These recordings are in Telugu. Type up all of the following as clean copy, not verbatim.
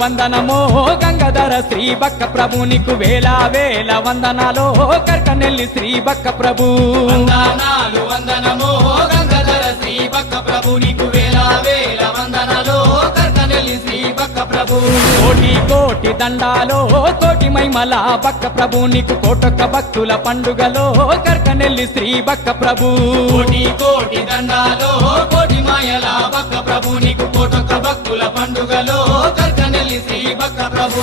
వందనమో గంగాధర శ్రీ బక్క ప్రభు నీకు వేల వేల వందనాలో కర్కనెల్లి శ్రీ బక్క ప్రభు వందనాలు వందనమో గంగాధర శ్రీ బక్క ప్రభు నీకు వేల వేల వందనాలు కర్కనెల్లి శ్రీ బక్క ప్రభు కోటి కోటి దండాలో కోటి మైమల బక్క ప్రభు నీకు కోటొక్క భక్తుల పండుగలో కర్కనెల్లి శ్రీ బక్క ప్రభు కోటి కోటి దండాలో కోటి మాయల బక్క ప్రభు నీకు కోటొక్క భక్తుల పండుగలో కర్కనెల్లి శ్రీ బక్క ప్రభు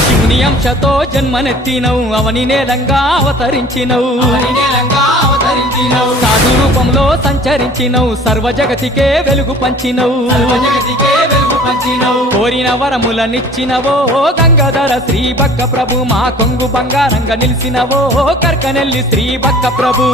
శివుని అంశతో జన్మనెత్తినవు అవని నేలంగా అవతరించినవు సాధు రూపంలో సంచరించినవు సర్వ జగతికే వెలుగు పంచినవు కోరిన వరములనిచ్చినవో గంగాధర శ్రీ బక్క ప్రభు మా కొంగు బంగారంగా నిలిచినవో కర్కనెల్లి శ్రీ బక్క ప్రభు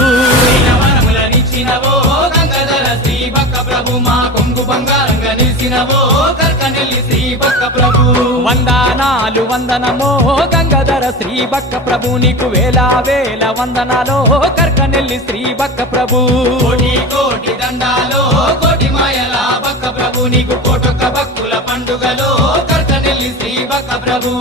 వరములనిచ్చినవో గంగాధర శ్రీ బక్క ప్రభు మా కొంగు బంగారంగా నిలిచినవో కర్కనెల్లి శ్రీ బక్క ప్రభు వందనాలు వందనమో గంగాధర శ్రీ బక్క ప్రభు నీకు వేల వేల వందనాలో కర్కనెల్లి శ్రీ బక్క ప్రభు కోటి కోటి దండాలో కోటి మాయల బక్క ప్రభు నీకు కోటొక్క భక్తుల పండుగలో కర్కనెల్లి శ్రీ బక్క ప్రభు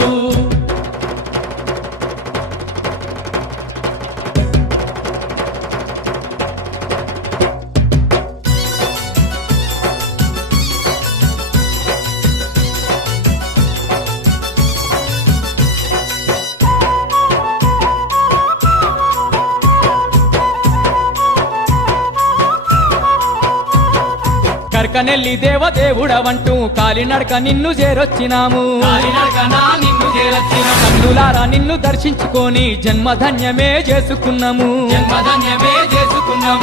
కర్కనెల్లి దేవదేవుడవంటూ కాలినడక నిన్ను చేరొచ్చినాము కన్నులారా నిన్ను దర్శించుకొని జన్మధన్యమే చేసుకున్నాము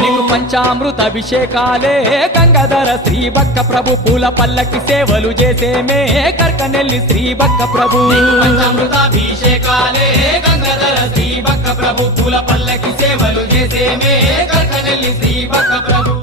నీకు పంచామృత అభిషేకాలే గంగాధర శ్రీ బక్క ప్రభు పూల పల్లకి సేవలు చేసేమే కర్కనెల్లి శ్రీ బక్క ప్రభు అభిషేకాలే గంగాధర శ్రీ బక్క ప్రభు పూల పల్లకి సేవలు చేసేమే కర్కనెల్లి శ్రీ బక్క ప్రభు